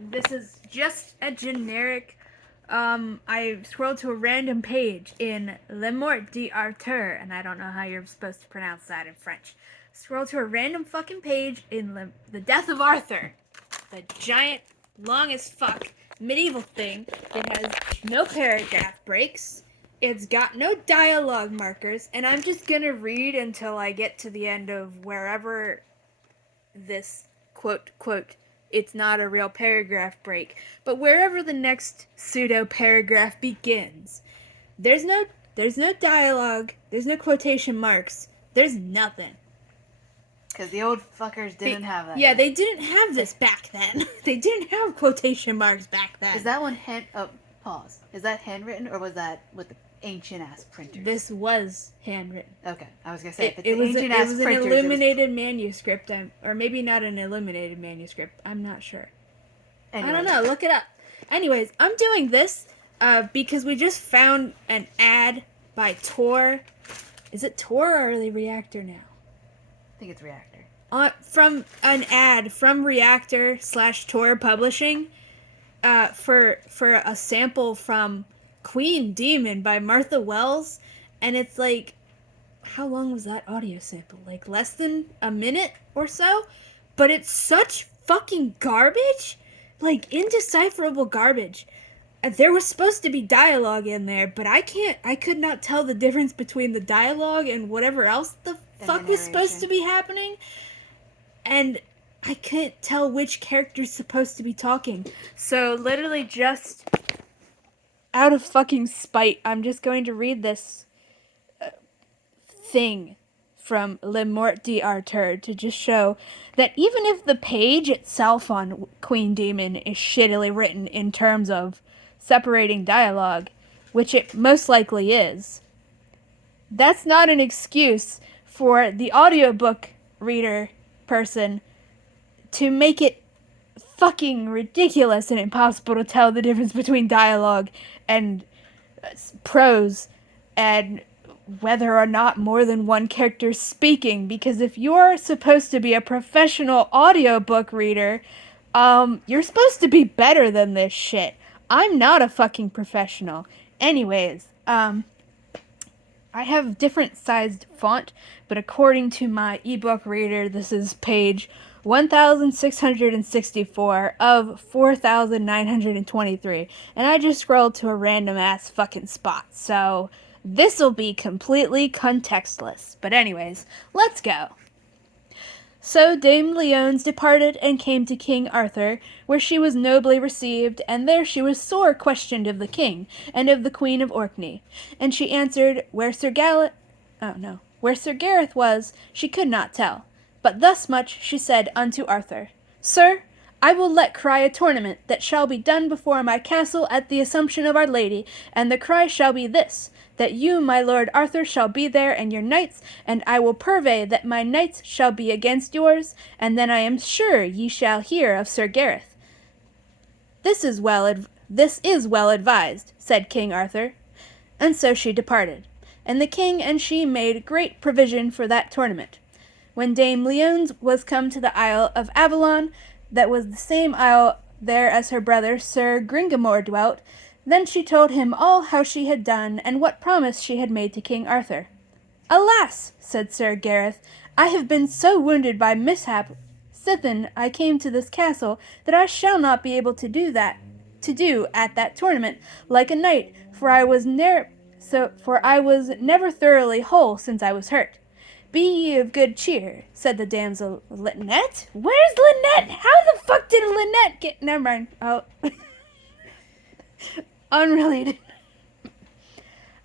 this is just a generic. I scrolled to a random page in Le Mort d'Arthur, and I don't know how you're supposed to pronounce that in French. Scroll to a random fucking page in The Death of Arthur, the giant, long as fuck medieval thing. It has no paragraph breaks. It's got no dialogue markers, and I'm just gonna read until I get to the end of wherever this quote, it's not a real paragraph break, but wherever the next pseudo paragraph begins. There's no dialogue, there's no quotation marks, there's nothing. Because the old fuckers didn't have that. Yeah, they didn't have this back then. They didn't have quotation marks back then. Is that one pause. Is that handwritten or was that with the ancient ass printers? This was handwritten. Okay, I was gonna say it was an illuminated manuscript, or maybe not an illuminated manuscript. I'm not sure. Anyways. I don't know. Look it up. Anyways, I'm doing this because we just found an ad by Tor. Is it Tor or are they Reactor now? I think it's Reactor. From an ad from Reactor/Tor Publishing for a sample from Queen Demon by Martha Wells, and it's like, how long was that audio sample? Like less than a minute or so? But it's such fucking garbage, like indecipherable garbage. There was supposed to be dialogue in there, but I could not tell the difference between the dialogue and whatever else the fuck was supposed to be happening. And I can't tell which character's supposed to be talking. So literally just out of fucking spite, I'm just going to read this thing from Le Mort d'Arthur to just show that even if the page itself on Queen Demon is shittily written in terms of separating dialogue, which it most likely is, that's not an excuse for the audiobook reader person to make it fucking ridiculous and impossible to tell the difference between dialogue and prose and whether or not more than one character is speaking, because if you're supposed to be a professional audiobook reader, you're supposed to be better than this shit. I'm not a fucking professional. Anyways, I have different sized font, but according to my ebook reader, this is page 1664 of 4923, and I just scrolled to a random ass fucking spot, so this'll be completely contextless. But anyways, let's go. So Dame Leones departed and came to King Arthur, where she was nobly received, and there she was sore questioned of the king, and of the Queen of Orkney. And she answered, where Sir Gareth was, she could not tell. But thus much she said unto Arthur, Sir, I will let cry a tournament that shall be done before my castle at the Assumption of Our Lady, and the cry shall be this, that you, my lord Arthur, shall be there, and your knights, and I will purvey that my knights shall be against yours, and then I am sure ye shall hear of Sir Gareth. This is well advised, said King Arthur. And so she departed, and the king and she made great provision for that tournament. When Dame Leones was come to the Isle of Avalon, that was the same isle there as her brother Sir Gringamore dwelt, then she told him all how she had done, and what promise she had made to King Arthur. Alas, said Sir Gareth, I have been so wounded by mishap sithen I came to this castle, that I shall not be able to do at that tournament like a knight, for I was never never thoroughly whole since I was hurt. Be ye of good cheer, said the damsel Lynette. Where's Lynette? How the fuck did Lynette get... Never mind. Oh. Unrelated.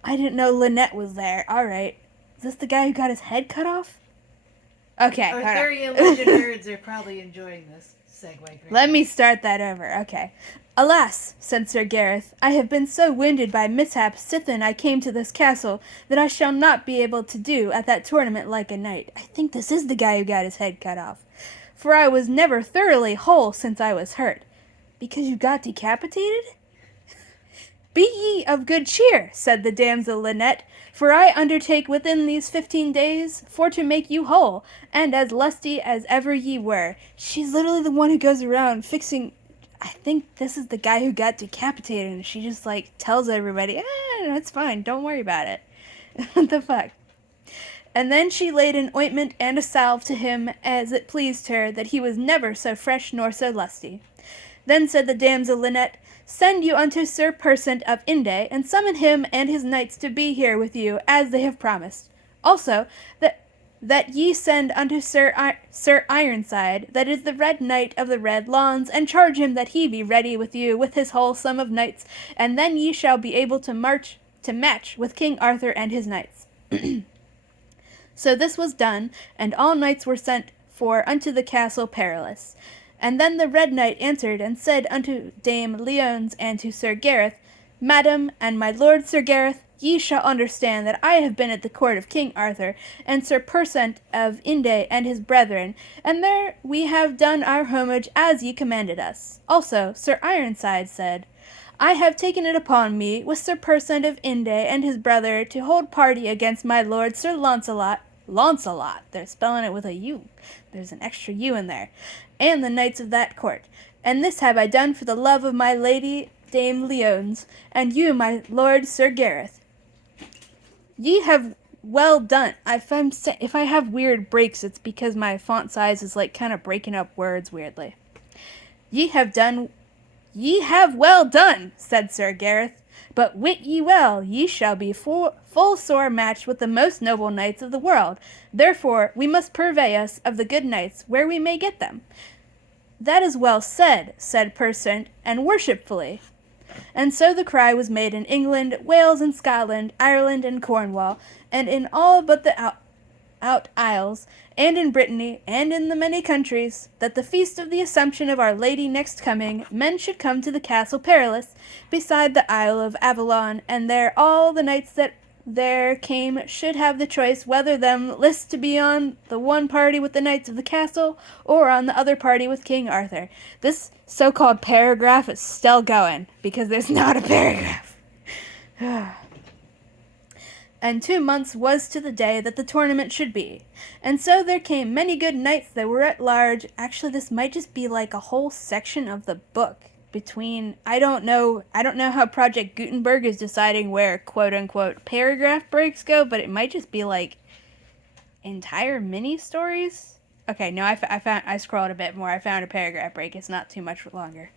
I didn't know Lynette was there. Alright. Is this the guy who got his head cut off? Okay. Arthurian legend nerds are probably enjoying this segue. Let me start that over. Okay. Alas, said Sir Gareth, I have been so wounded by mishap sithen I came to this castle, that I shall not be able to do at that tournament like a knight. I think this is the guy who got his head cut off. For I was never thoroughly whole since I was hurt. Because you got decapitated? Be ye of good cheer, said the damsel Lynette, for I undertake within these 15 days for to make you whole, and as lusty as ever ye were. She's literally the one who goes around fixing I think this is the guy who got decapitated, and she just, like, tells everybody, it's fine, don't worry about it. What the fuck? And then she laid an ointment and a salve to him, as it pleased her, that he was never so fresh nor so lusty. Then said the damsel Lynette, Send you unto Sir Persant of Inde, and summon him and his knights to be here with you, as they have promised. Also, that ye send unto Sir Ironside, that is the Red Knight of the Red Lawns, and charge him that he be ready with you with his whole sum of knights, and then ye shall be able to match with King Arthur and his knights. So this was done, and all knights were sent for unto the Castle Perilous. And then the Red Knight answered and said unto Dame Leones and to Sir Gareth, Madam, and my lord Sir Gareth, ye shall understand that I have been at the court of King Arthur, and Sir Persant of Inde and his brethren, and there we have done our homage as ye commanded us. Also Sir Ironside said, I have taken it upon me, with Sir Persant of Inde and his brother, to hold party against my lord Sir Launcelot. Launcelot, they're spelling it with a U. There's an extra U in there. And the knights of that court. And this have I done for the love of my lady Dame Leones, and you, my lord Sir Gareth. Ye have well done. If I have weird breaks, it's because my font size is like kind of breaking up words weirdly. Ye have well done, said Sir Gareth. But wit ye well, ye shall be full sore matched with the most noble knights of the world. Therefore we must purvey us of the good knights where we may get them. That is well said, said Persant, and worshipfully. And so the cry was made in England, Wales and Scotland, Ireland and Cornwall, and in all but the out isles, and in Brittany, and in the many countries, that the feast of the Assumption of Our Lady next coming, men should come to the Castle Perilous, beside the Isle of Avalon, and there all the knights that there came should have the choice whether them list to be on the one party with the knights of the castle, or on the other party with King Arthur. This so-called paragraph is still going, because there's not a paragraph. And 2 months was to the day that the tournament should be. And so there came many good knights that were at large. Actually, this might just be like a whole section of the book between, I don't know how Project Gutenberg is deciding where quote-unquote paragraph breaks go, but it might just be like entire mini-stories. Okay, no, I scrolled a bit more. I found a paragraph break. It's not too much longer.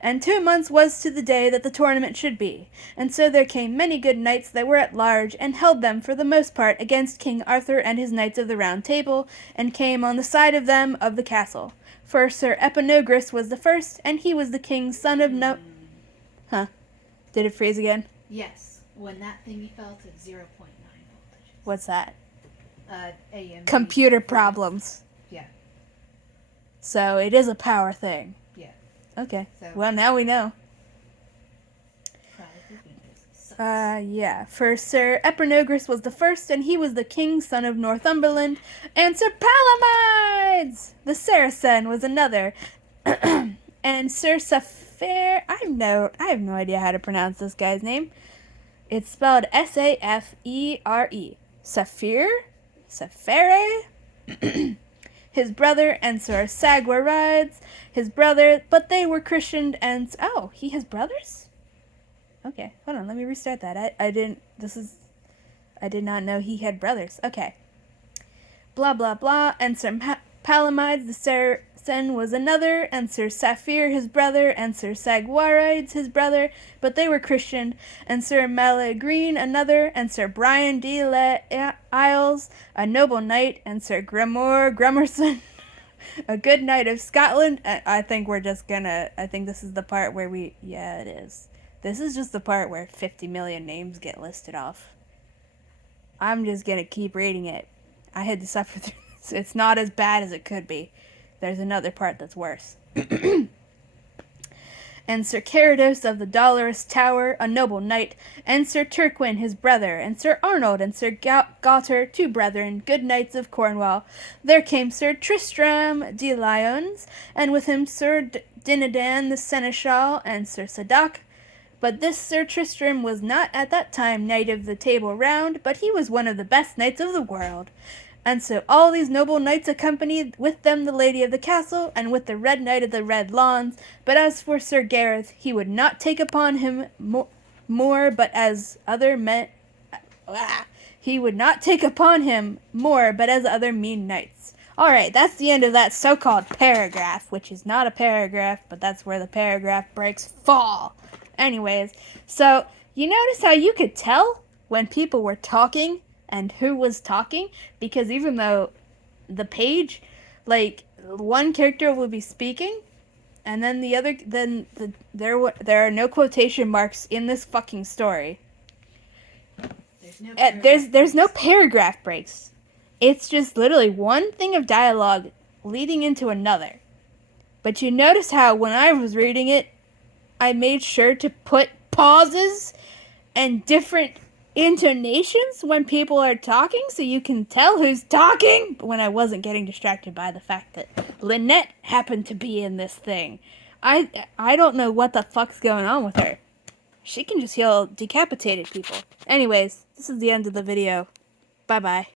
And 2 months was to the day that the tournament should be. And so there came many good knights that were at large, and held them for the most part against King Arthur and his knights of the Round Table, and came on the side of them of the castle. For Sir Eponogris was the first, and he was the king's son of Huh? Did it freeze again? Yes. When that thingy fell to 0.9 voltages. What's that? AM. Computer problems. Yeah. So it is a power thing. Yeah. Okay. So, well, now we know. Sucks. Yeah. For Sir Eponogris was the first, and he was the king's son of Northumberland, and Sir Palomides the Saracen was another, and Sir Saphir. I have no idea how to pronounce this guy's name. It's spelled Safere. Saphire. His brother, and Sir Sagwarides, his brother, but they were christened, and he has brothers? Okay, hold on, let me restart that. I did not know he had brothers. Okay. Blah, blah, blah, and Sir Palomides the Saracen was another, and Sir Saphir his brother, and Sir Sagwarides his brother, but they were christened, and Sir Malagreen another, and Sir Brian de la Isles, a noble knight, and Sir Grummerson, a good knight of Scotland. I think this is the part where yeah, it is. This is just the part where 50 million names get listed off. I'm just gonna keep reading it. I had to suffer through this. It's not as bad as it could be. There's another part that's worse. And Sir Carados of the Dolorous Tower, a noble knight, and Sir Turquin his brother, and Sir Arnold and Sir Gauter, two brethren, good knights of Cornwall. There came Sir Tristram de Lyones, and with him Sir Dinadan the Seneschal, and Sir Sadoc. But this Sir Tristram was not at that time knight of the Table Round, but he was one of the best knights of the world. And so all these noble knights accompanied with them the lady of the castle, and with the Red Knight of the Red Lawns. But as for Sir Gareth, he would not take upon him more, but as other men. He would not take upon him more, but as other mean knights. Alright, that's the end of that so-called paragraph, which is not a paragraph, but that's where the paragraph breaks fall. Anyways, so you notice how you could tell when people were talking and who was talking? Because even though the page, like, one character will be speaking, and then there are no quotation marks in this fucking story. There's no paragraph breaks. It's just literally one thing of dialogue leading into another. But you notice how when I was reading it, I made sure to put pauses and different intonations when people are talking so you can tell who's talking, when I wasn't getting distracted by the fact that Lynette happened to be in this thing. I don't know what the fuck's going on with her. She can just heal decapitated people. Anyways, this is the end of the video. Bye-bye.